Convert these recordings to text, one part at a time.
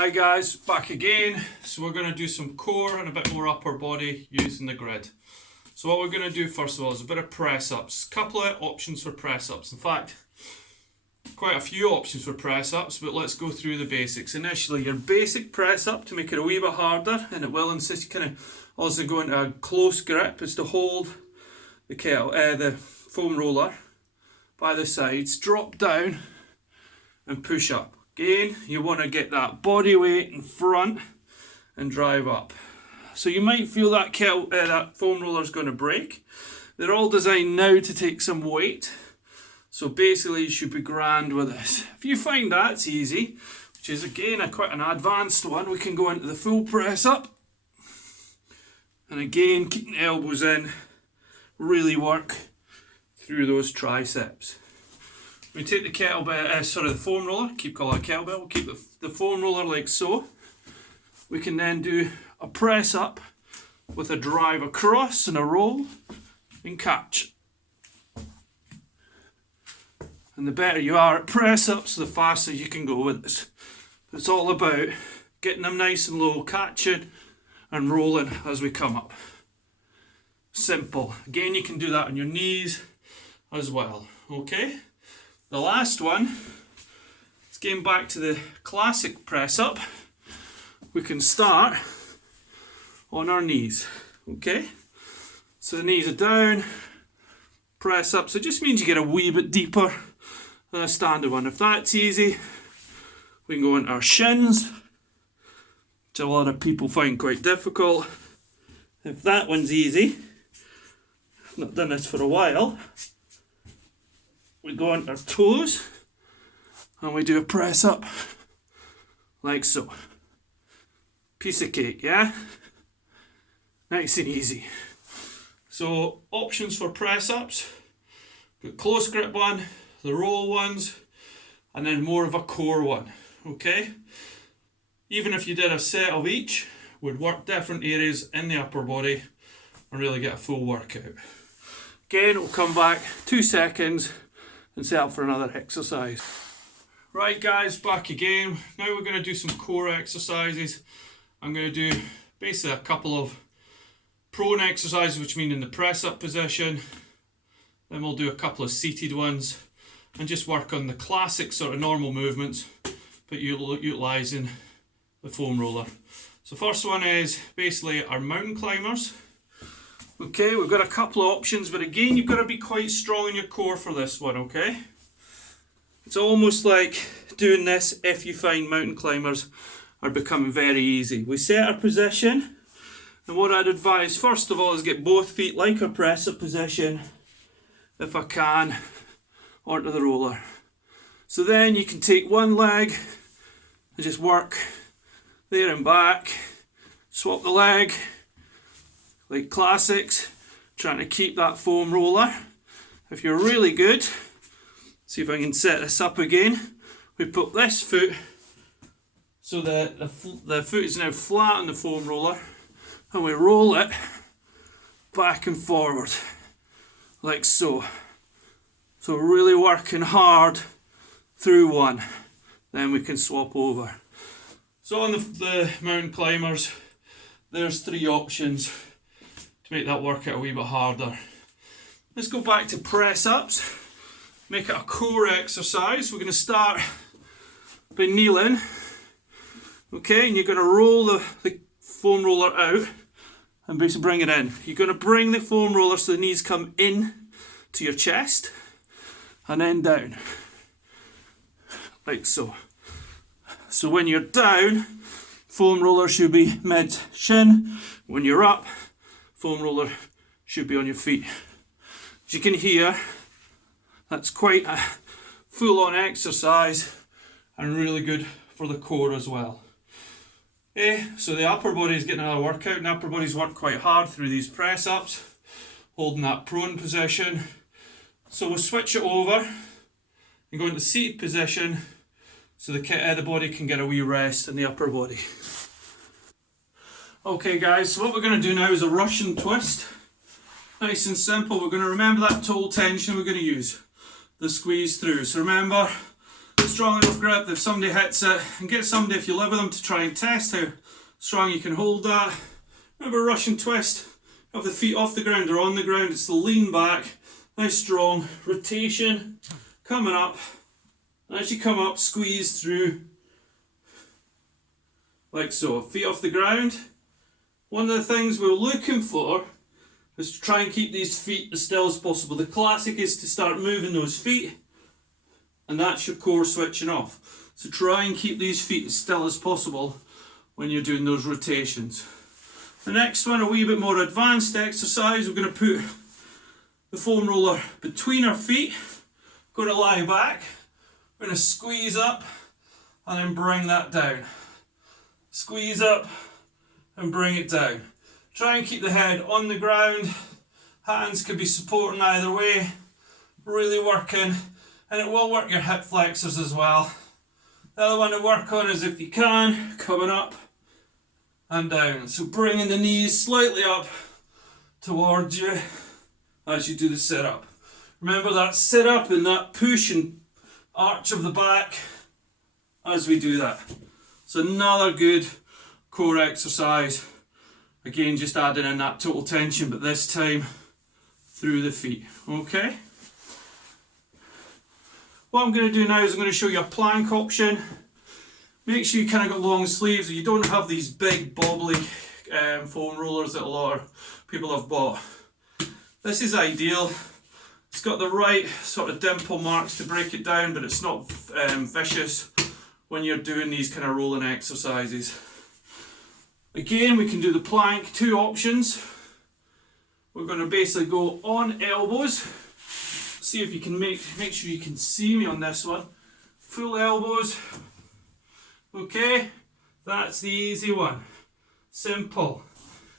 Hi guys, back again. So we're going to do some core and a bit more upper body using the grid. So what we're going to do first of all is a bit of press ups. A couple of options for press ups. In fact, quite a few options for press ups, but let's go through the basics. Initially, your basic press up to make it a wee bit harder, and it will insist you kind of also go into a close grip, is to hold the foam roller by the sides, drop down and push up. Again, you want to get that body weight in front and drive up. So you might feel that that foam roller is going to break. They're all designed now to take some weight. So basically you should be grand with this. If you find that's easy, which is again quite an advanced one, we can go into the full press up. And again, keeping the elbows in, really work through those triceps. We take the the foam roller, keep calling it kettlebell, we'll keep the foam roller like so. We can then do a press up with a drive across and a roll and catch. And the better you are at press ups, the faster you can go with this. It's all about getting them nice and low, catching and rolling as we come up. Simple. Again, you can do that on your knees as well, okay? The last one is getting back to the classic press up. We can start on our knees, okay? So the knees are down, press up. So it just means you get a wee bit deeper than a standard one. If that's easy, we can go into our shins, which a lot of people find quite difficult. If that one's easy, I've not done this for a while, we go on our toes and we do a press up like so. Piece of cake, yeah? Nice and easy. So options for press ups, got close grip one, the roll ones, and then more of a core one, okay? Even if you did a set of each, would work different areas in the upper body and really get a full workout. Again, we'll come back 2 seconds and set up for another exercise. Right guys, back again. Now we're going to do some core exercises. I'm going to do basically a couple of prone exercises, which mean in the press up position. Then we'll do a couple of seated ones and just work on the classic sort of normal movements, but utilising the foam roller. So first one is basically our mountain climbers. Okay, we've got a couple of options, but again, you've got to be quite strong in your core for this one, okay? It's almost like doing this if you find mountain climbers are becoming very easy. We set our position, and what I'd advise first of all is get both feet like a press up position, if I can, onto the roller. So then you can take one leg and just work there and back, swap the leg, like classics, trying to keep that foam roller. If you're really good, see if I can set this up again. We put this foot so that the foot is now flat on the foam roller, and we roll it back and forward like so. So really working hard through one, then we can swap over. So on the mountain climbers, there's 3 options to make that workout a wee bit harder. Let's go back to press ups, make it a core exercise. We're going to start by kneeling, okay, and you're going to roll the foam roller out and basically bring it in. You're going to bring the foam roller so the knees come in to your chest and then down, like so. So when you're down, foam roller should be mid shin. When you're up, foam roller should be on your feet. As you can hear, that's quite a full-on exercise and really good for the core as well. So the upper body is getting another workout, and the upper body's worked quite hard through these press ups, holding that prone position. So we'll switch it over and go into seated position so the body can get a wee rest in the upper body. Okay guys, so what we're going to do now is a Russian twist. Nice and simple. We're going to remember that toe tension we're going to use, the squeeze through. So remember, strong enough grip that if somebody hits it, and get somebody, if you live with them, to try and test how strong you can hold that. Remember, Russian twist, have the feet off the ground or on the ground. It's the lean back, nice strong rotation, coming up, and as you come up, squeeze through like so, feet off the ground. One of the things we're looking for is to try and keep these feet as still as possible. The classic is to start moving those feet, and that's your core switching off. So try and keep these feet as still as possible when you're doing those rotations. The next one, a wee bit more advanced exercise. We're going to put the foam roller between our feet, going to lie back, we're going to squeeze up and then bring that down. Squeeze up and bring it down. Try and keep the head on the ground, hands can be supporting either way, really working, and it will work your hip flexors as well. The other one to work on is, if you can, coming up and down. So bringing the knees slightly up towards you as you do the sit up. Remember that sit up and that push and arch of the back as we do that. So another good core exercise. Again, just adding in that total tension, but this time through the feet. Okay. What I'm going to do now is I'm going to show you a plank option. Make sure you kind of got long sleeves, you don't have these big bobbly foam rollers that a lot of people have bought. This is ideal. It's got the right sort of dimple marks to break it down, but it's not vicious when you're doing these kind of rolling exercises. Again, we can do the plank, two options. We're going to basically go on elbows. See if you can make sure you can see me on this one. Full elbows. Okay, that's the easy one. Simple.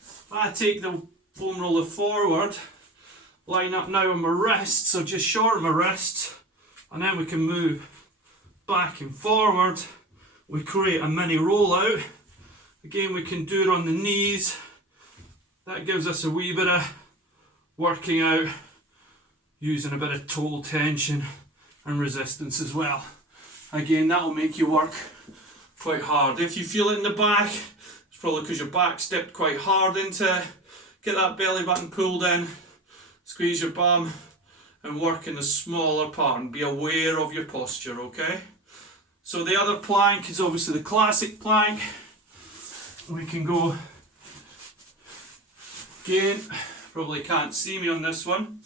If I take the foam roller forward, line up now on my wrists, or just short of my wrists, and then we can move back and forward. We create a mini rollout. Again, we can do it on the knees. That gives us a wee bit of working out, using a bit of total tension and resistance as well. Again, that will make you work quite hard. If you feel it in the back, it's probably because your back's dipped quite hard into it. Get that belly button pulled in, squeeze your bum, and work in the smaller part, and be aware of your posture, okay? So the other plank is obviously the classic plank. We can go, again, probably can't see me on this one.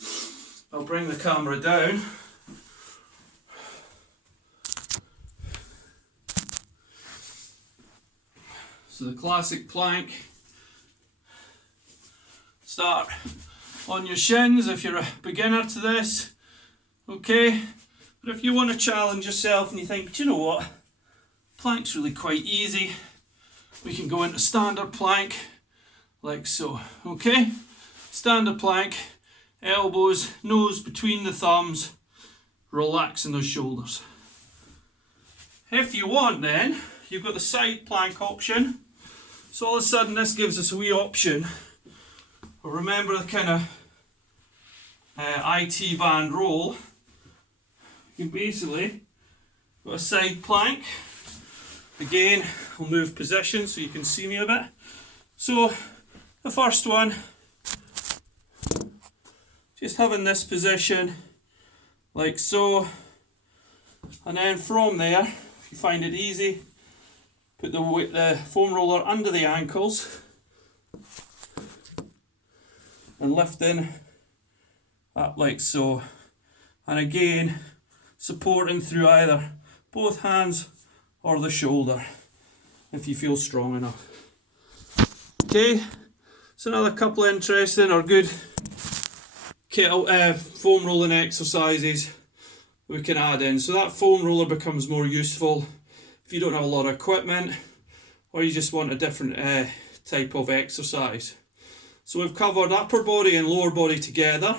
I'll bring the camera down. So the classic plank, start on your shins if you're a beginner to this, okay? But if you want to challenge yourself and you think, do you know what, plank's really quite easy, we can go into standard plank like so, okay? Standard plank, elbows, nose between the thumbs, relaxing those shoulders. If you want then, you've got the side plank option. So all of a sudden this gives us a wee option. But remember the kind of IT band roll. You basically got a side plank. Again, I'll move position so you can see me a bit. So the first one, just having this position like so, and then from there, if you find it easy, put the foam roller under the ankles and lifting up like so, and again supporting through either both hands or the shoulder if you feel strong enough. Okay, so another couple of interesting or good foam rolling exercises we can add in. So that foam roller becomes more useful if you don't have a lot of equipment, or you just want a different type of exercise. So we've covered upper body and lower body together.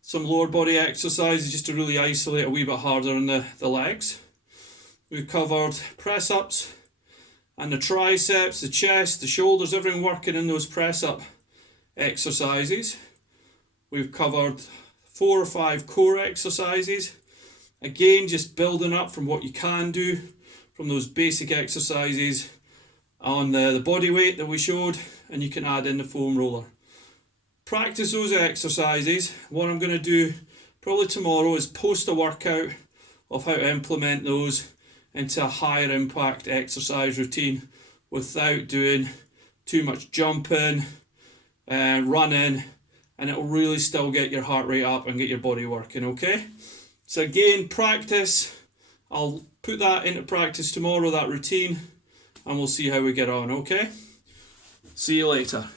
Some lower body exercises just to really isolate a wee bit harder on the legs. We've covered press ups and the triceps, the chest, the shoulders, everything working in those press up exercises. We've covered 4 or 5 core exercises, Again, just building up from what you can do from those basic exercises on the body weight that we showed, and you can add in the foam roller. Practice those exercises. What I'm going to do probably tomorrow is post a workout of how to implement those into a higher impact exercise routine without doing too much jumping and running, and it'll really still get your heart rate up and get your body working, okay? So again, practice. I'll put that into practice tomorrow, that routine, and we'll see how we get on, okay? See you later.